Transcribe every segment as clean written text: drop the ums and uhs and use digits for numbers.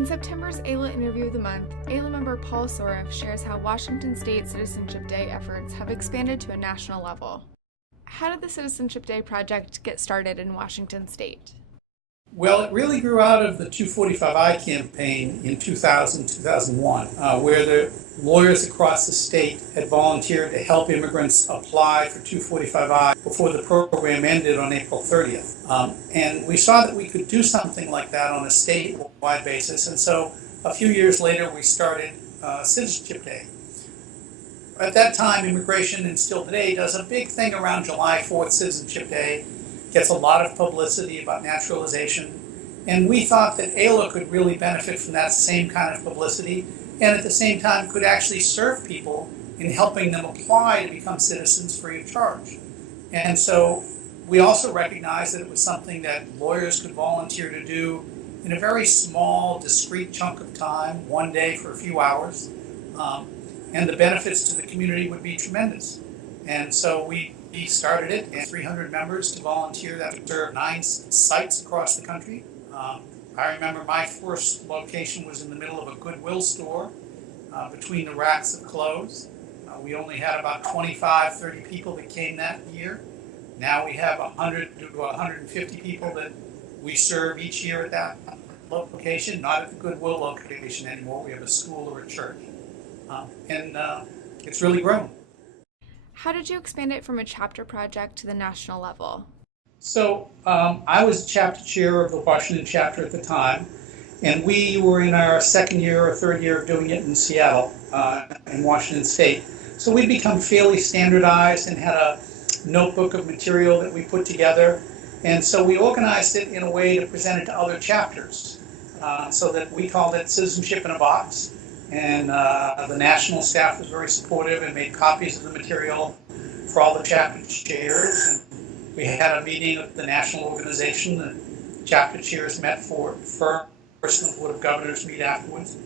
In September's AILA Interview of the Month, AILA member Paul Soreff shares how Washington State Citizenship Day efforts have expanded to a national level. How did the Citizenship Day project get started in Washington State? Well, it really grew out of the 245I campaign in 2001, where the lawyers across the state had volunteered to help immigrants apply for 245I before the program ended on April 30th. And we saw that we could do something like that on a statewide basis, and so a few years later we started Citizenship Day. At that time, immigration, and still today, does a big thing around July 4th, Citizenship Day, gets a lot of publicity about naturalization, and we thought that AILA could really benefit from that same kind of publicity, and at the same time could actually serve people in helping them apply to become citizens free of charge. And so we also recognized that it was something that lawyers could volunteer to do in a very small, discrete chunk of time, one day for a few hours, and the benefits to the community would be tremendous. And so we started it, and 300 members to volunteer that serve 9 sites across the country. I remember my first location was in the middle of a Goodwill store between the racks of clothes. We only had about 25, 30 people that came that year. Now we have 100 to 150 people that we serve each year at that location, not at the Goodwill location anymore. We have a school or a church. And it's really grown. How did you expand it from a chapter project to the national level? So I was chapter chair of the Washington chapter at the time, and we were in our second year or third year of doing it in Seattle, in Washington State. So we'd become fairly standardized and had a notebook of material that we put together. And so we organized it in a way to present it to other chapters, so that we called it Citizenship in a Box. And the national staff was very supportive and made copies of the material for all the chapter chairs. And we had a meeting of the national organization. The chapter chairs met first, and the Board of Governors meet afterwards.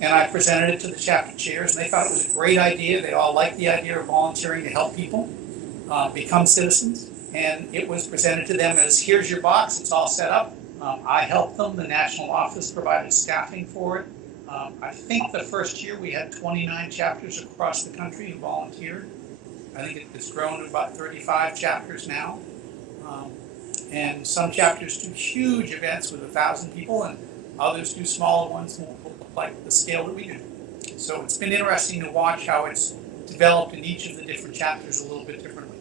And I presented it to the chapter chairs, and they thought it was a great idea. They all liked the idea of volunteering to help people become citizens. And it was presented to them as, here's your box, it's all set up. I helped them. The national office provided staffing for it. I think the first year we had 29 chapters across the country who volunteered. I think it's grown to about 35 chapters now. And some chapters do huge events with 1,000 people, and others do smaller ones like the scale that we do. So it's been interesting to watch how it's developed in each of the different chapters a little bit differently.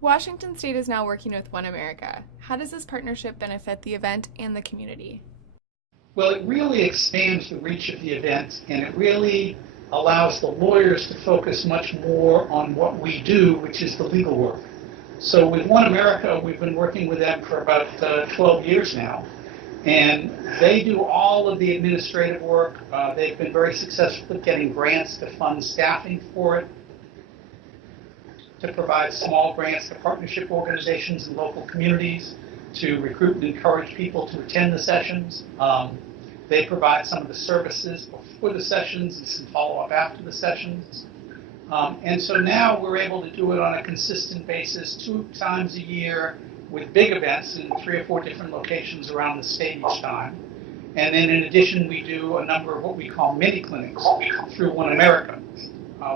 Washington State is now working with One America. How does this partnership benefit the event and the community? Well, it really expands the reach of the event, and it really allows the lawyers to focus much more on what we do, which is the legal work. So with One America, we've been working with them for about 12 years now, and they do all of the administrative work. They've been very successful at getting grants to fund staffing for it, to provide small grants to partnership organizations and local communities, to recruit and encourage people to attend the sessions. They provide some of the services before the sessions and some follow-up after the sessions. And so now we're able to do it on a consistent basis 2 times a year with big events in 3 or 4 different locations around the state each time. And then in addition, we do a number of what we call mini clinics through One America,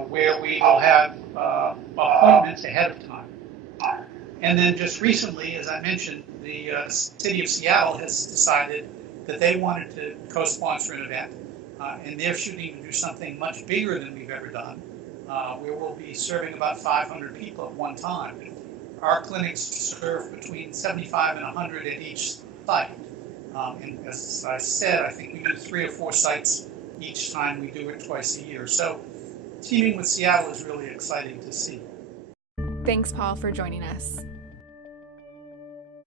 where we will have appointments ahead of time. And then just recently, as I mentioned, the city of Seattle has decided that they wanted to co-sponsor an event, and they're shooting to do something much bigger than we've ever done, where we'll be serving about 500 people at one time. Our clinics serve between 75 and 100 at each site. And as I said, I think we do 3 or 4 sites each time we do it twice a year. So teaming with Seattle is really exciting to see. Thanks, Paul, for joining us.